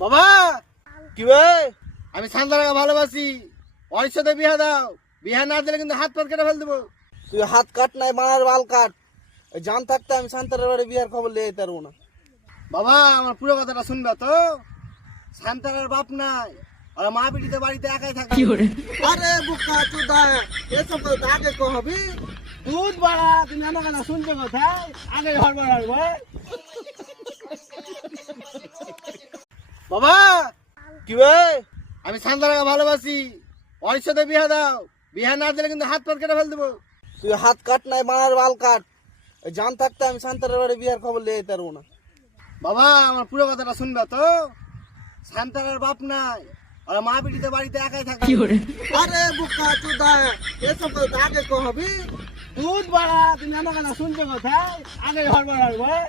বাবা কি ভাই? আমি শান্তারাকে ভালোবাসি, ওর সাথে বিয়া দাও। বিয়া না দিলে কিন্তু হাত পাত কেটে ফেল দেবো। তুই হাত কাট নাই বানার বাল কাট। জান থাকতে আমি শান্তারের বাড়ি বিয়ার খবর লিয়ে যেতে পারবো না। বাবা আমার পুরো কথাটা শুনবে তো? শান্তারার বাপ নাই, আর মা পিটিতে বাড়িতে একাই থাকে। আরে বুকা চুদা, এসব কথা আগে কহবি। দুধ বাড়া তুমি আমার কথা শুনছো কোথায়? আগে ঘর বাড়ার ভাই। বাবা কি ভাই? আমি শান্তারাকে ভালোবাসি, ওর সাথে বিয়া দাও। বিয়া না দিলে কিন্তু হাত পাত কেটে ফেল দেবো। তুই হাত কাট নাই বানার বাল কাট। জান থাকতে আমি শান্তারের বাড়ি বিয়ার খবর লিয়ে যেতে পারবো না। বাবা আমার পুরো কথাটা শুনবে তো? শান্তারার বাপ নাই, আর মা পিটিতে বাড়িতে একাই থাকে। আরে বুকা চুদা, এসব কথা আগে কহবি। দুধ বাড়া তুমি আমার কথা শুনছো কোথায়? আগে ঘর বাড়ার ভাই।